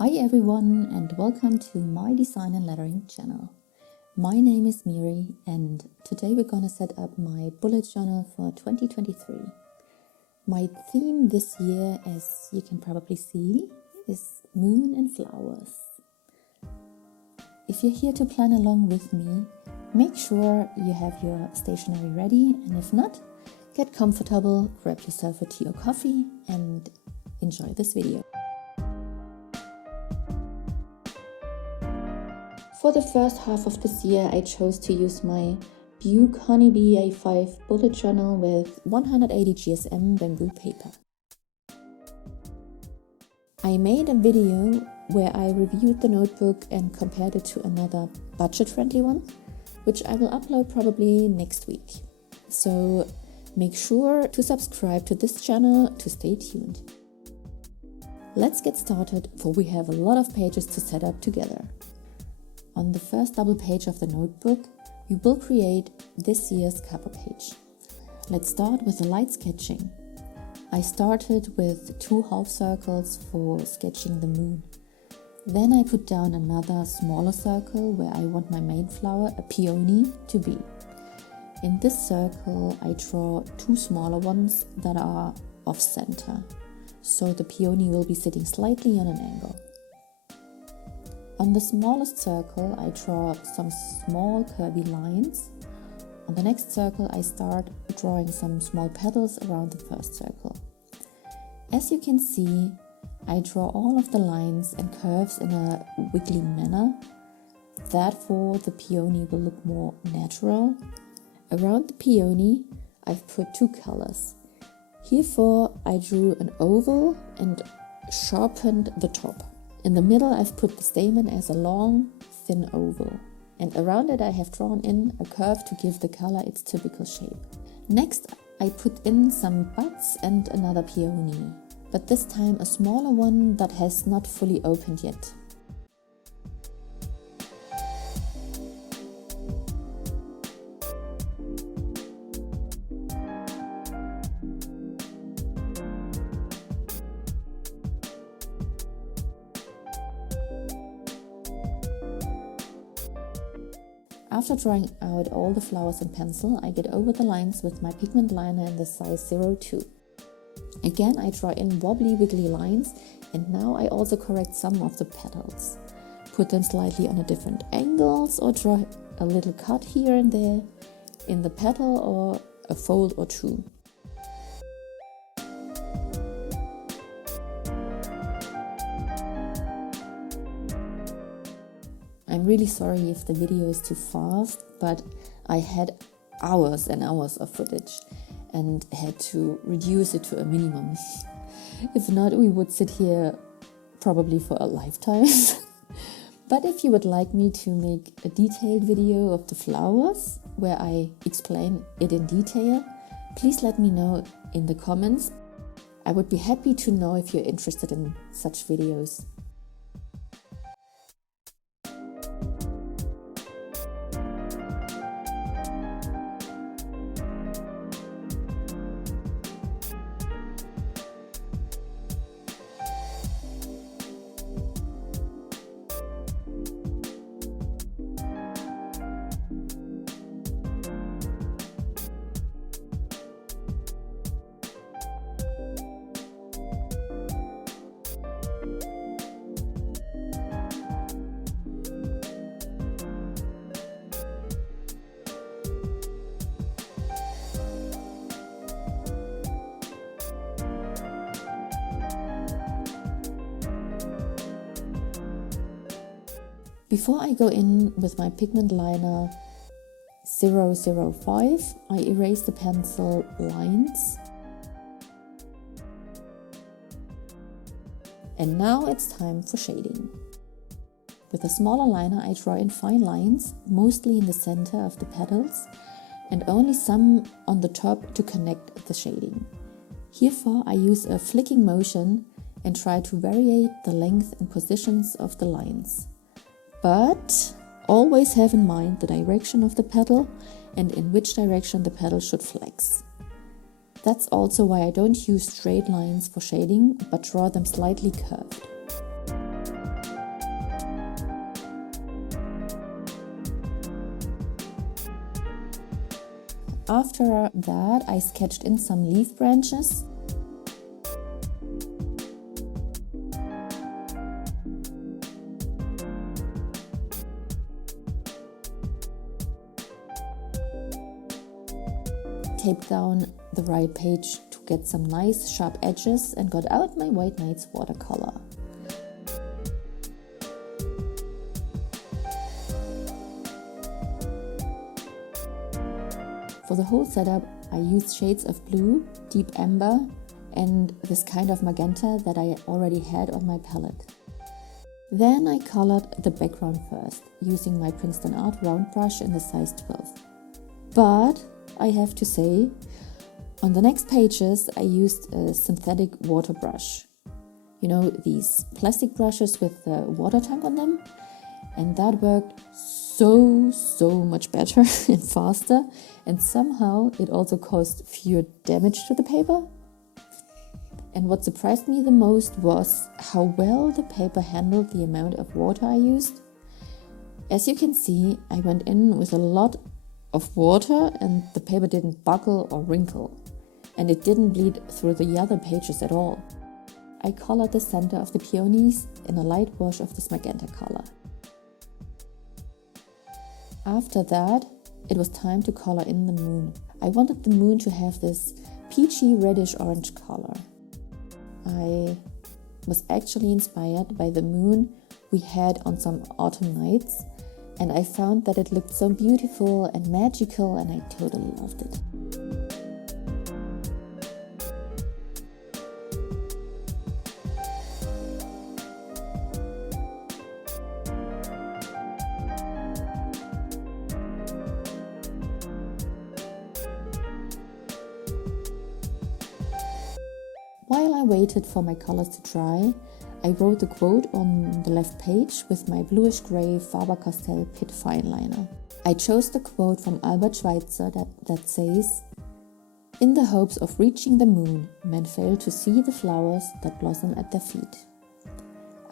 Hi everyone and welcome to my design and lettering channel. My name is Miri and today we're gonna set up my bullet journal for 2023. My theme this year, as you can probably see, is moon and flowers. If you're here to plan along with me, make sure you have your stationery ready, and if not, get comfortable, grab yourself a tea or coffee and enjoy this video. For the first half of this year, I chose to use my MY.Bujo Honeybee A5 bullet journal with 180 GSM bamboo paper. I made a video where I reviewed the notebook and compared it to another budget-friendly one, which I will upload probably next week. So make sure to subscribe to this channel to stay tuned. Let's get started, for we have a lot of pages to set up together. On the first double page of the notebook, we will create this year's cover page. Let's start with the light sketching. I started with 2 half circles for sketching the moon. Then I put down another smaller circle where I want my main flower, a peony, to be. In this circle, I draw 2 smaller ones that are off center, so the peony will be sitting slightly on an angle. On the smallest circle, I draw some small curvy lines. On the next circle, I start drawing some small petals around the first circle. As you can see, I draw all of the lines and curves in a wiggly manner. Therefore, the peony will look more natural. Around the peony, I've put 2 colors. Herefore, I drew an oval and sharpened the top. In the middle, I've put the stamen as a long, thin oval, and around it I have drawn in a curve to give the color its typical shape. Next, I put in some buds and another peony, but this time a smaller one that has not fully opened yet. After drawing out all the flowers in pencil, I get over the lines with my pigment liner in the size 02. Again, I draw in wobbly wiggly lines, and now I also correct some of the petals. Put them slightly on a different angles, or draw a little cut here and there in the petal, or a fold or 2. I'm really sorry if the video is too fast, but I had hours and hours of footage and had to reduce it to a minimum. If not, we would sit here probably for a lifetime. But if you would like me to make a detailed video of the flowers where I explain it in detail, please let me know in the comments. I would be happy to know if you're interested in such videos. Before I go in with my pigment liner 005, I erase the pencil lines. And now it's time for shading. With a smaller liner, I draw in fine lines, mostly in the center of the petals, and only some on the top to connect the shading. Herefore, I use a flicking motion and try to vary the length and positions of the lines. But always have in mind the direction of the petal and in which direction the petal should flex. That's also why I don't use straight lines for shading, but draw them slightly curved. After that, I sketched in some leaf branches. Taped down the right page to get some nice sharp edges and got out my White Nights watercolor. For the whole setup, I used shades of blue, deep amber, and this kind of magenta that I already had on my palette. Then I colored the background first, using my Princeton Art round brush in the size 12. But I have to say, on the next pages I used a synthetic water brush. You know, these plastic brushes with the water tank on them? And that worked so much better and faster, and somehow it also caused fewer damage to the paper. And what surprised me the most was how well the paper handled the amount of water I used. As you can see, I went in with a lot of water and the paper didn't buckle or wrinkle, and it didn't bleed through the other pages at all. I colored the center of the peonies in a light wash of this magenta color. After that, it was time to color in the moon. I wanted the moon to have this peachy reddish orange color. I was actually inspired by the moon we had on some autumn nights, and I found that it looked so beautiful and magical, and I totally loved it. While I waited for my colors to dry, I wrote the quote on the left page with my bluish-gray Faber-Castell Pitt Fineliner. I chose the quote from Albert Schweitzer that says, "In the hopes of reaching the moon, men fail to see the flowers that blossom at their feet."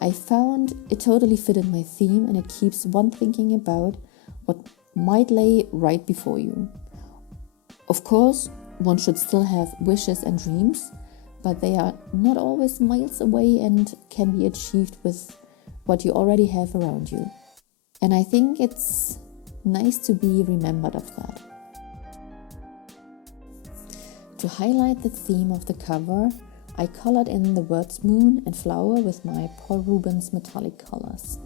I found it totally fitted my theme, and it keeps one thinking about what might lay right before you. Of course, one should still have wishes and dreams, but they are not always miles away and can be achieved with what you already have around you. And I think it's nice to be remembered of that. To highlight the theme of the cover, I colored in the words moon and flower with my Paul Rubens metallic colors.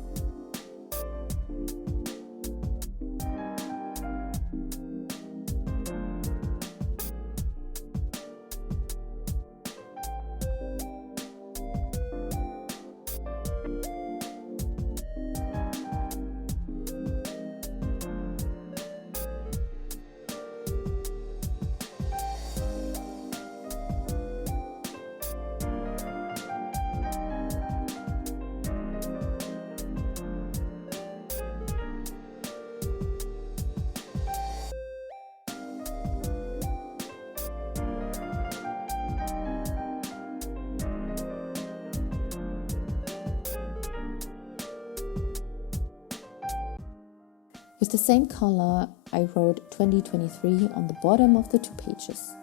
With the same color, I wrote 2023 on the bottom of the two pages.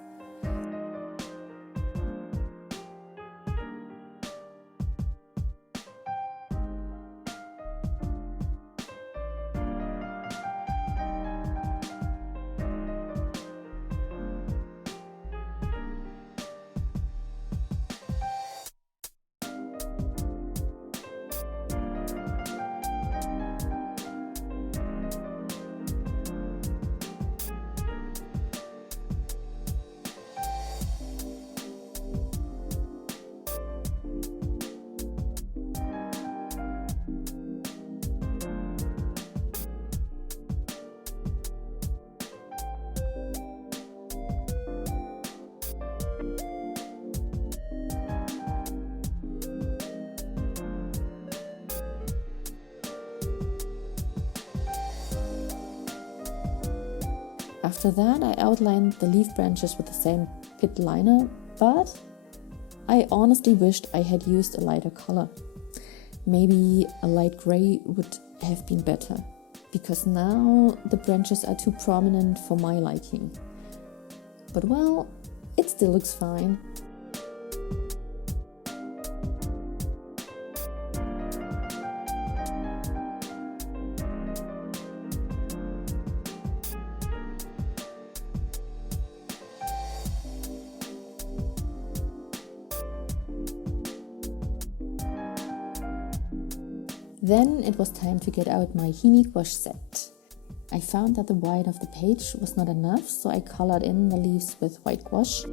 After that, I outlined the leaf branches with the same Pitt liner, but I honestly wished I had used a lighter color. Maybe a light gray would have been better, because now the branches are too prominent for my liking. but well, it still looks fine. Then it was time to get out my MY.Bujo set. I found that the white of the page was not enough, so I colored in the leaves with white gouache.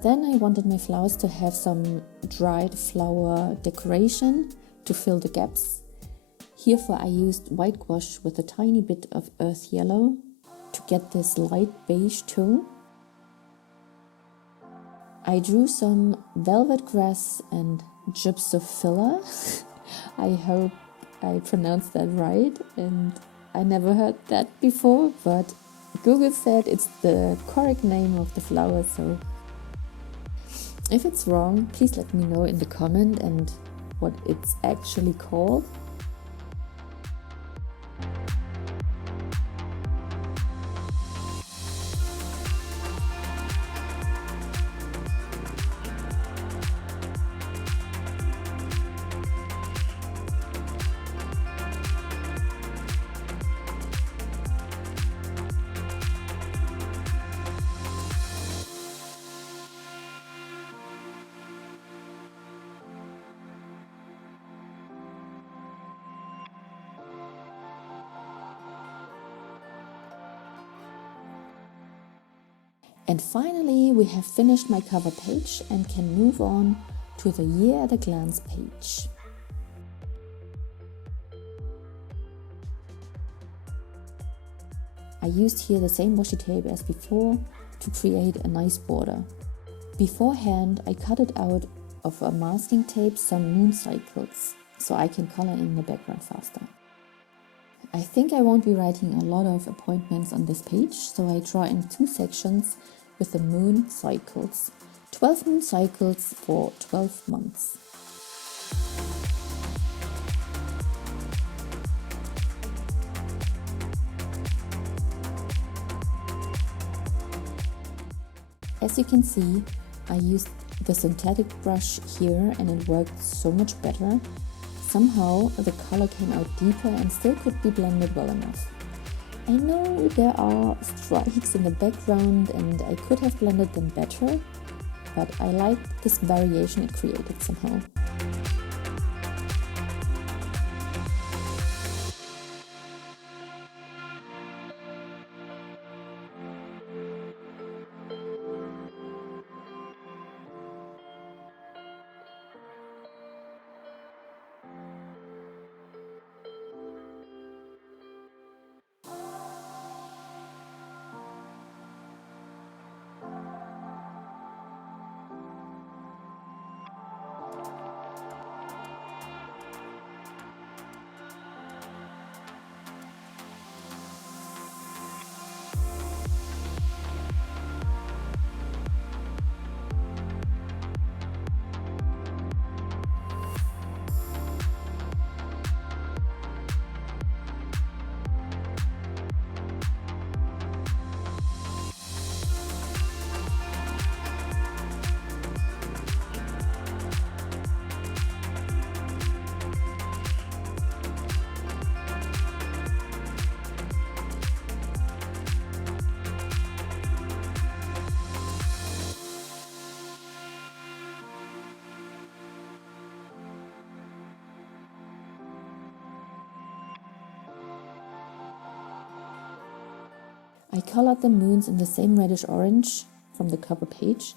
Then I wanted my flowers to have some dried flower decoration to fill the gaps. Herefore I used white gouache with a tiny bit of earth yellow to get this light beige tone. I drew some velvet grass and gypsum filler. I hope I pronounced that right, and I never heard that before, but Google said it's the correct name of the flower, so if it's wrong, please let me know in the comment and what it's actually called. And finally, we have finished my cover page and can move on to the year at a glance page. I used here the same washi tape as before to create a nice border. Beforehand, I cut it out of a masking tape some moon cycles so I can color in the background faster. I think I won't be writing a lot of appointments on this page, so I draw in 2 sections with the moon cycles. 12 moon cycles for 12 months. As you can see, I used the synthetic brush here and it worked so much better. Somehow the color came out deeper and still could be blended well enough. I know there are stripes in the background and I could have blended them better, but I liked this variation it created somehow. I colored the moons in the same reddish orange from the cover page.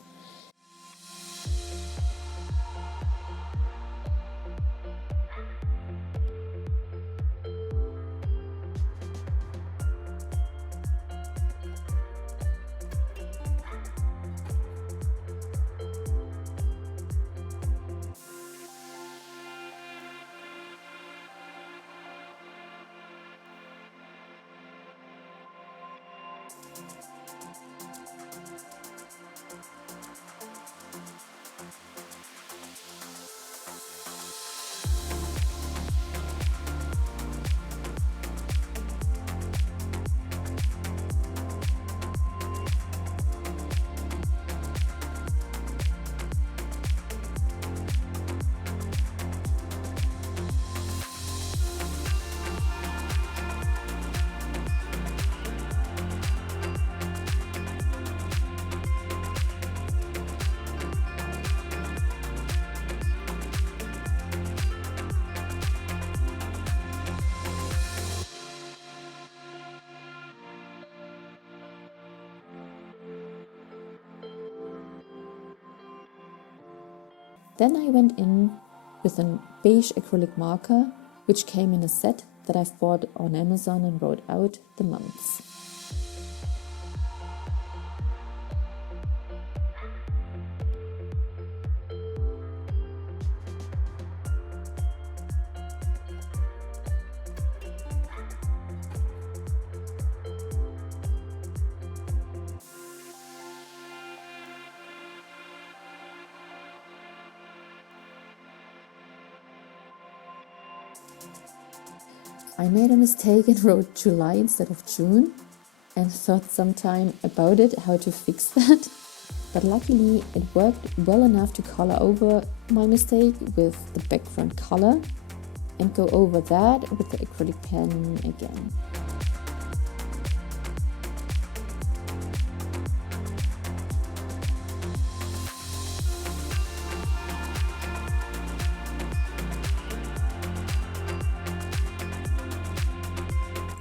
Then I went in with a beige acrylic marker, which came in a set that I've bought on Amazon, and wrote out the months. I made a mistake and wrote July instead of June, and thought sometime about it, how to fix that. But luckily it worked well enough to color over my mistake with the background color and go over that with the acrylic pen again.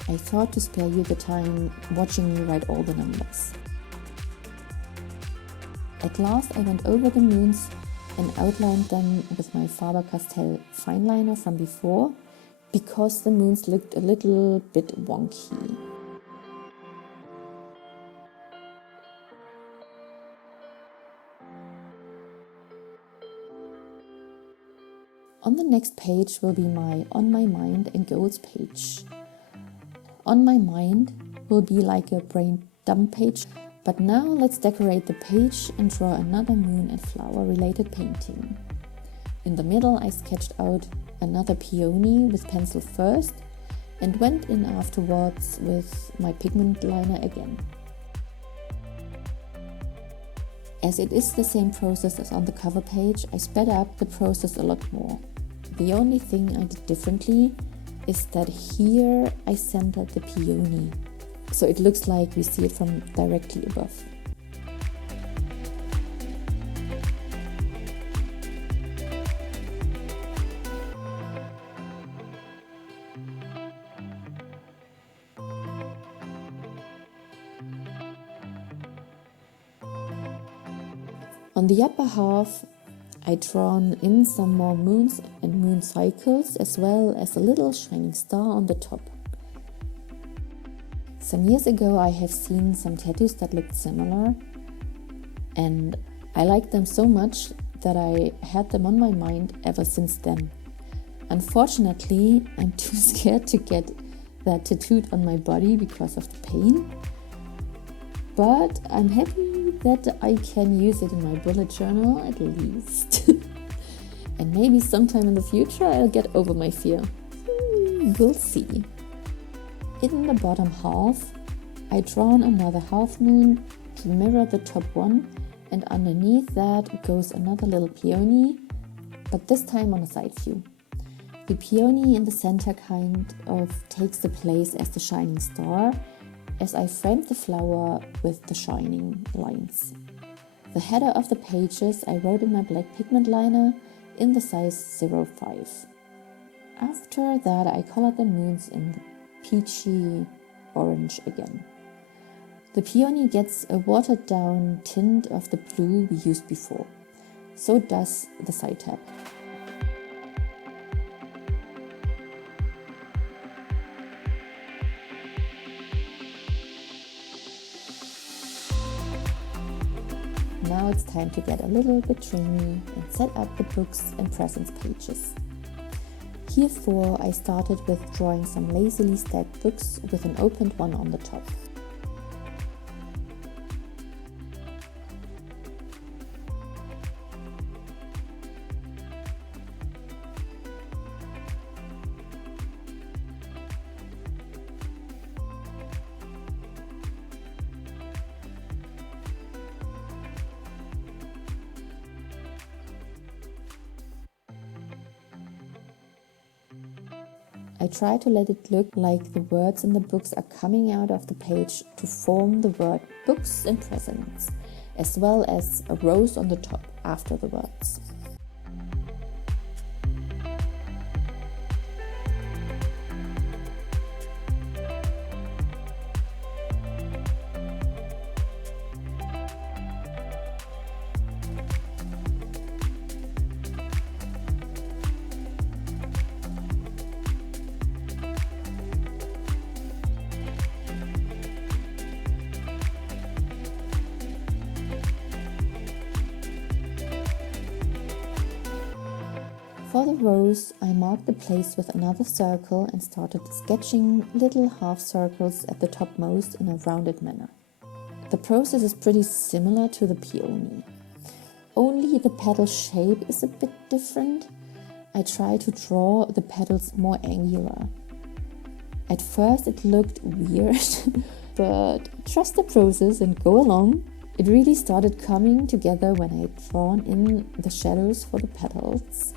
I thought to spare you the time watching me write all the numbers. At last I went over the moons and outlined them with my Faber-Castell fineliner from before, because the moons looked a little bit wonky. On the next page will be my On My Mind and Goals page. On My Mind will be like a brain dump page, but now let's decorate the page and draw another moon and flower related painting. In the middle I sketched out another peony with pencil first and went in afterwards with my pigment liner again. As it is the same process as on the cover page, I sped up the process a lot more. The only thing I did differently is that here I centered the peony, so it looks like we see it from directly above. On the upper half I drawn in some more moons and moon cycles, as well as a little shining star on the top. Some years ago I have seen some tattoos that looked similar, and I liked them so much that I had them on my mind ever since then. Unfortunately, I'm too scared to get that tattooed on my body because of the pain, but I'm happy that I can use it in my bullet journal at least. And maybe sometime in the future I'll get over my fear. We'll see. In the bottom half, I drawn another half moon to mirror the top one, and underneath that goes another little peony, but this time on a side view. The peony in the center kind of takes the place as the shining star, as I framed the flower with the shining lines. The header of the pages I wrote in my black pigment liner in the size 05. After that I colored the moons in the peachy orange again. The peony gets a watered down tint of the blue we used before. So does the side tab. Now it's time to get a little bit dreamy and set up the books and presents pages. Herefore, I started with drawing some lazily stacked books with an opened one on the top. I try to let it look like the words in the books are coming out of the page to form the word books and presents, as well as a rose on the top after the words. For the rose, I marked the place with another circle and started sketching little half circles at the topmost in a rounded manner. The process is pretty similar to the peony. Only the petal shape is a bit different. I try to draw the petals more angular. At first it looked weird, but trust the process and go along. It really started coming together when I had drawn in the shadows for the petals.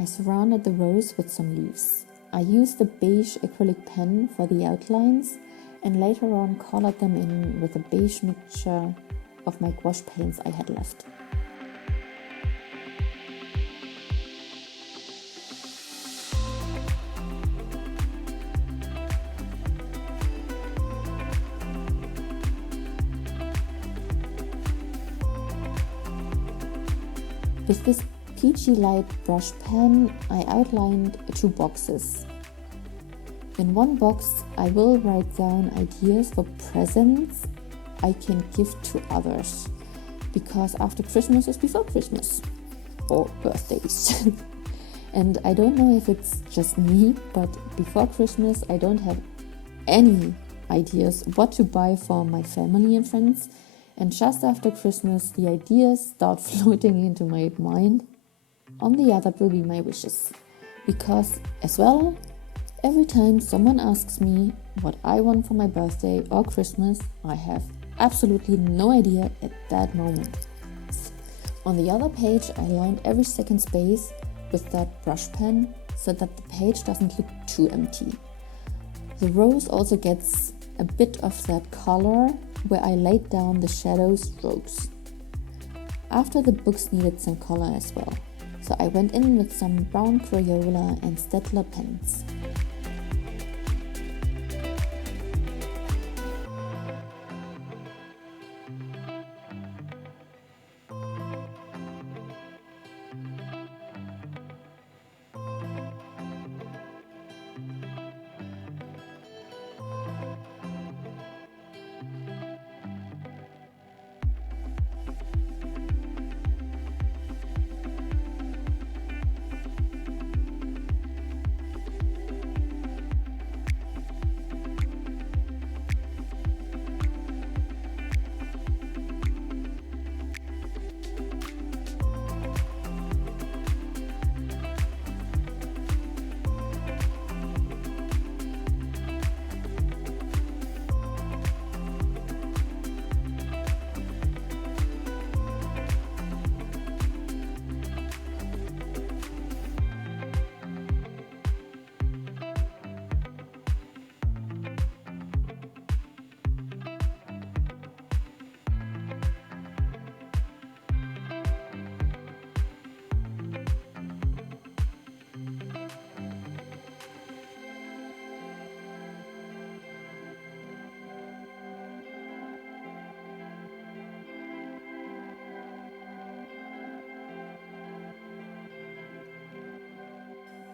I surrounded the rose with some leaves. I used the beige acrylic pen for the outlines and later on colored them in with a beige mixture of my gouache paints I had left. With this peachy light brush pen, I outlined 2 boxes. In one box, I will write down ideas for presents I can give to others, because after Christmas is before Christmas, or birthdays. And I don't know if it's just me, but before Christmas I don't have any ideas what to buy for my family and friends, and just after Christmas the ideas start floating into my mind. On the other will be my wishes, because as well, every time someone asks me what I want for my birthday or Christmas, I have absolutely no idea at that moment. On the other page, I lined every second space with that brush pen so that the page doesn't look too empty. The rose also gets a bit of that color where I laid down the shadow strokes. After the books needed some color as well, so I went in with some brown Crayola and Staedtler pens.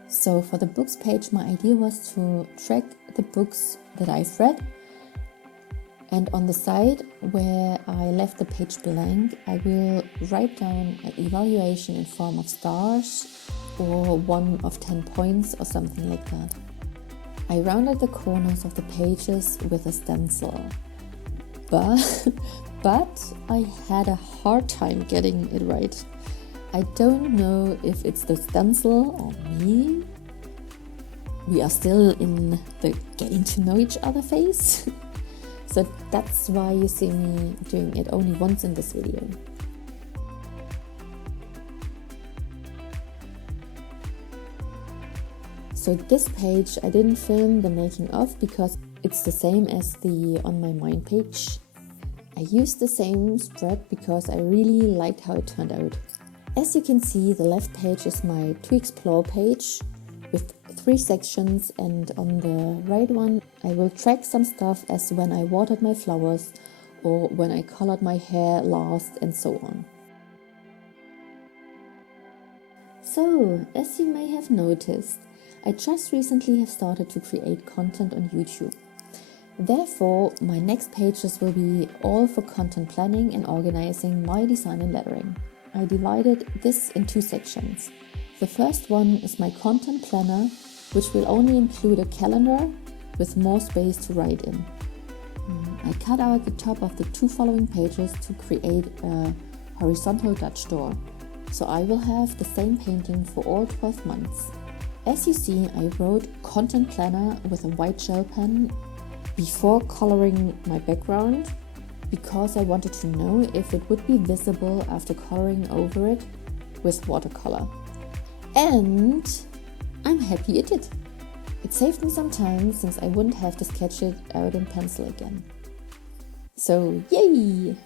So for the books page, my idea was to track the books that I've read, and on the side where I left the page blank, I will write down an evaluation in form of stars or 1 of 10 points or something like that. I rounded the corners of the pages with a stencil, but I had a hard time getting it right. I don't know if it's the stencil or me. We are still in the getting to know each other phase. So that's why you see me doing it only once in this video. So this page I didn't film the making of because it's the same as the On My Mind page. I used the same spread because I really liked how it turned out. As you can see, the left page is my To Explore page with 3 sections, and on the right one I will track some stuff as when I watered my flowers or when I colored my hair last and so on. So, as you may have noticed, I just recently have started to create content on YouTube. Therefore, my next pages will be all for content planning and organizing my design and lettering. I divided this in 2 sections. The first one is my content planner, which will only include a calendar with more space to write in. I cut out the top of the 2 following pages to create a horizontal Dutch door. So I will have the same painting for all 12 months. As you see, I wrote content planner with a white gel pen before coloring my background because I wanted to know if it would be visible after coloring over it with watercolor. And I'm happy it did. It saved me some time since I wouldn't have to sketch it out in pencil again. So yay!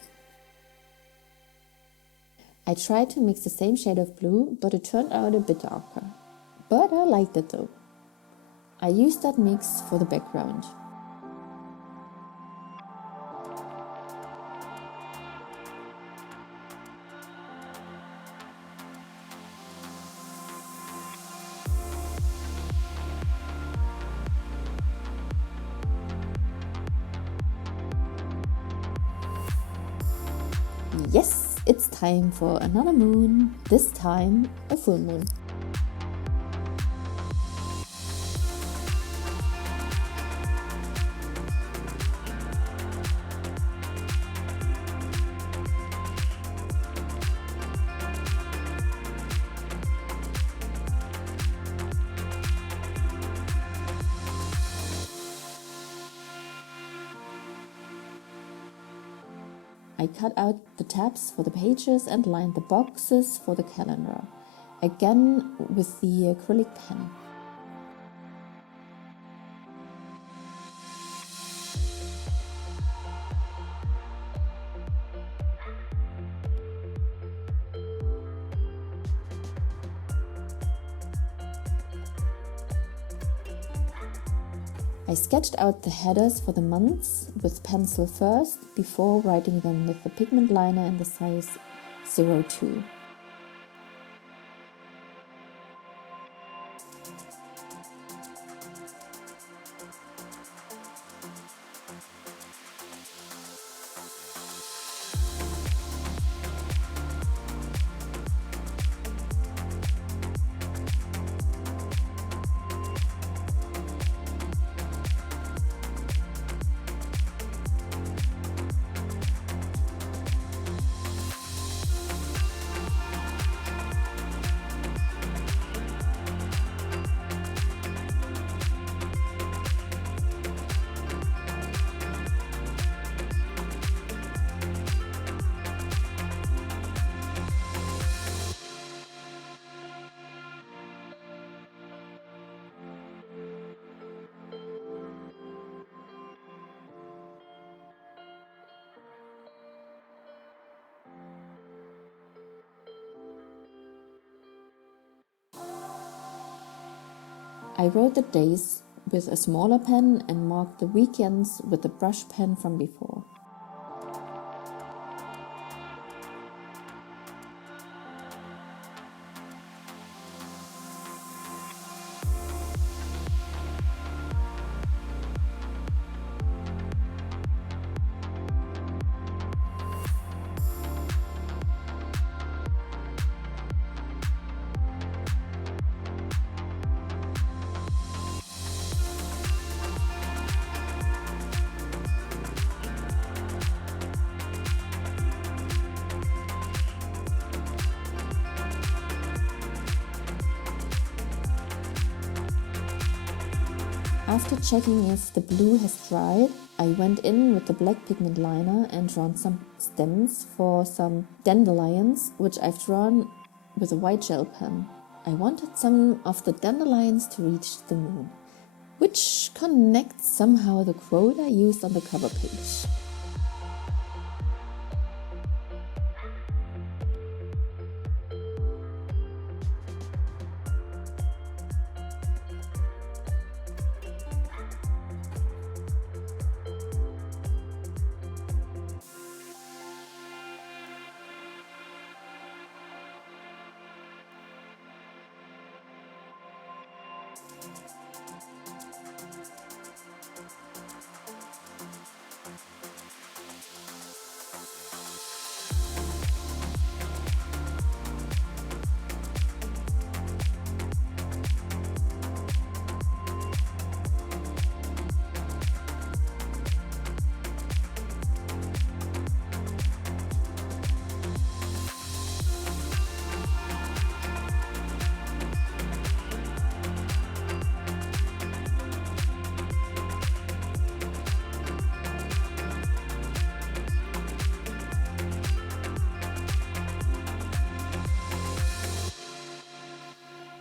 I tried to mix the same shade of blue, but it turned out a bit darker. But I liked it though. I used that mix for the background. Yes, it's time for another moon, this time a full moon. I cut out the tabs for the pages and lined the boxes for the calendar, again with the acrylic pen. I sketched out the headers for the months with pencil first before writing them with the pigment liner in the size 02. I wrote the days with a smaller pen and marked the weekends with the brush pen from before. After checking if the blue has dried, I went in with the black pigment liner and drawn some stems for some dandelions, which I've drawn with a white gel pen. I wanted some of the dandelions to reach the moon, which connects somehow the quote I used on the cover page.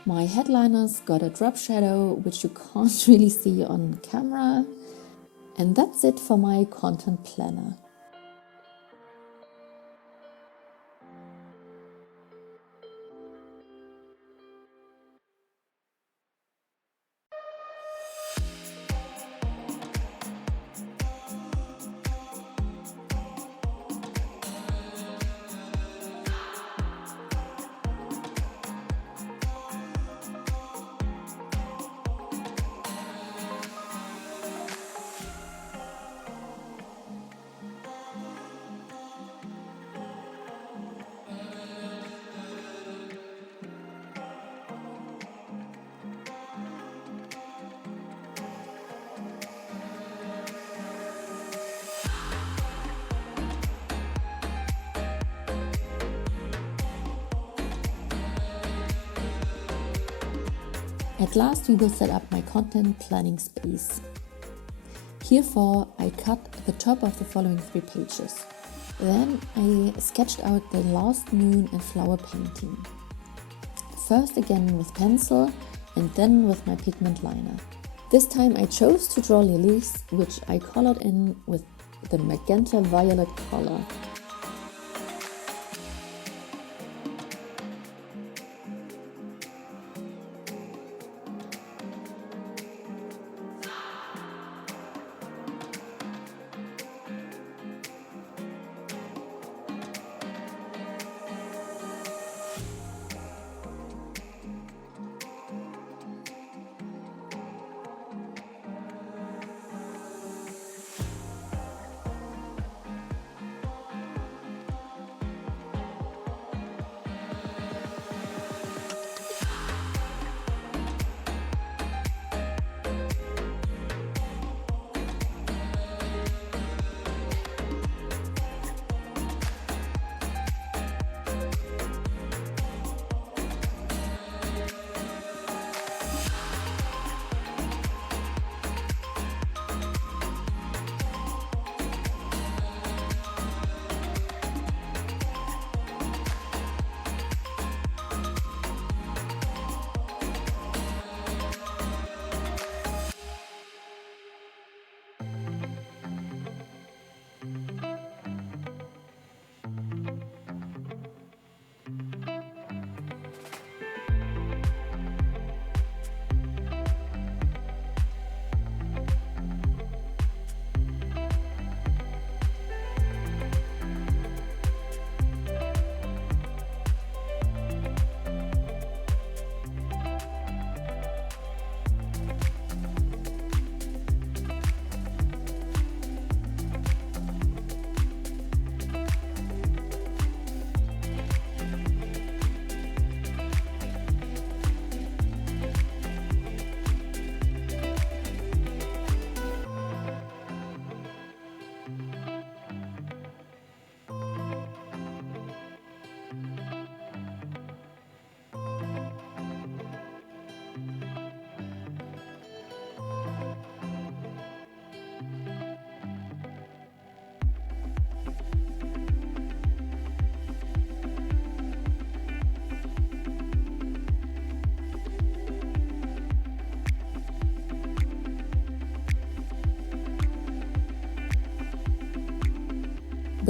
My headliners got a drop shadow, which you can't really see on camera. And that's it for my content planner. At last we will set up my content planning space. Herefore, I cut the top of the following 3 pages. Then I sketched out the last moon and flower painting. First again with pencil and then with my pigment liner. This time I chose to draw lilies, which I colored in with the magenta violet color.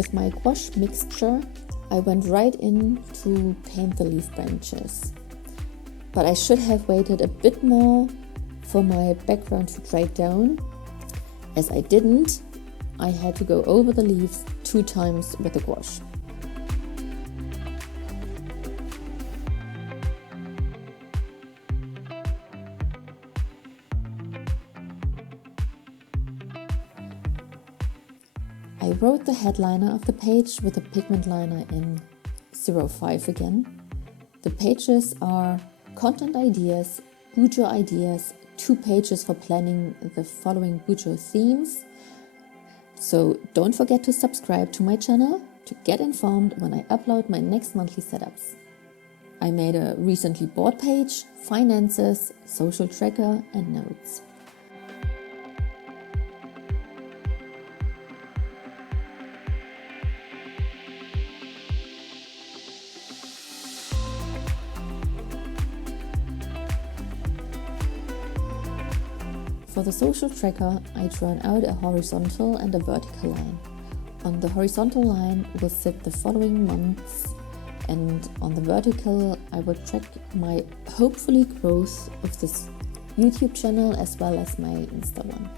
with my gouache mixture, I went right in to paint the leaf branches. But I should have waited a bit more for my background to dry down. As I didn't, I had to go over the leaves 2 times with the gouache. I wrote the headliner of the page with a pigment liner in 05 again. The pages are content ideas, Bujo ideas, 2 pages for planning the following Bujo themes. So don't forget to subscribe to my channel to get informed when I upload my next monthly setups. I made a recently bought page, finances, social tracker and notes. For the social tracker, I drawn out a horizontal and a vertical line. On the horizontal line will sit the following months, and on the vertical I will track my hopefully growth of this YouTube channel as well as my Insta one.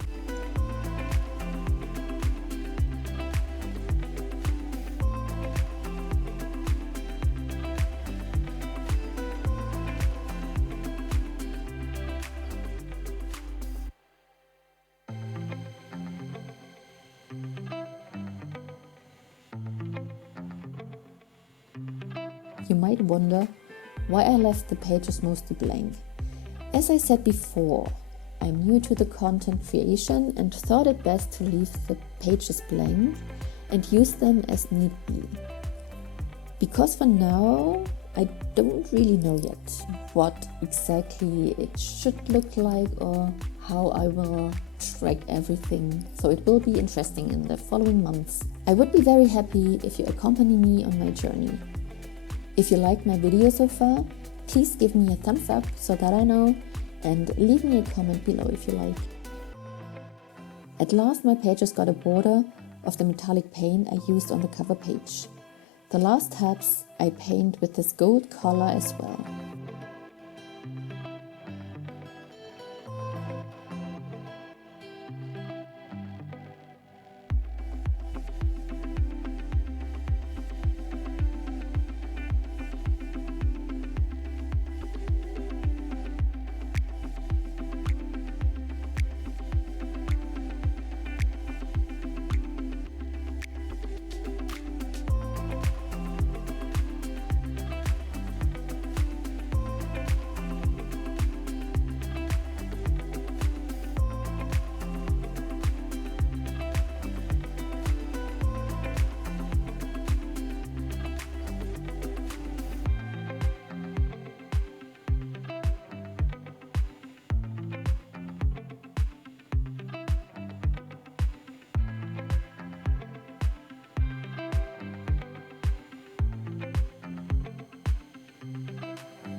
You might wonder why I left the pages mostly blank. As I said before, I'm new to the content creation and thought it best to leave the pages blank and use them as need be. Because for now, I don't really know yet what exactly it should look like or how I will track everything, so it will be interesting in the following months. I would be very happy if you accompany me on my journey. If you liked my video so far, please give me a thumbs up so that I know, and leave me a comment below if you like. At last my pages got a border of the metallic paint I used on the cover page. The last tabs I paint with this gold color as well.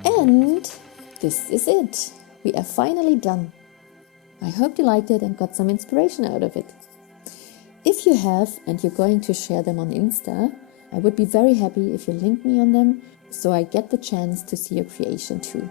And this is it. We are finally done. I hope you liked it and got some inspiration out of it. If you have and you're going to share them on Insta, I would be very happy if you link me on them so I get the chance to see your creation too.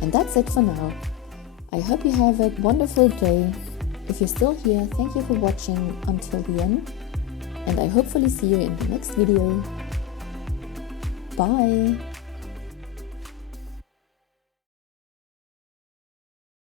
And that's it for now. I hope you have a wonderful day. If you're still here, thank you for watching until the end, and I hopefully see you in the next video. Bye!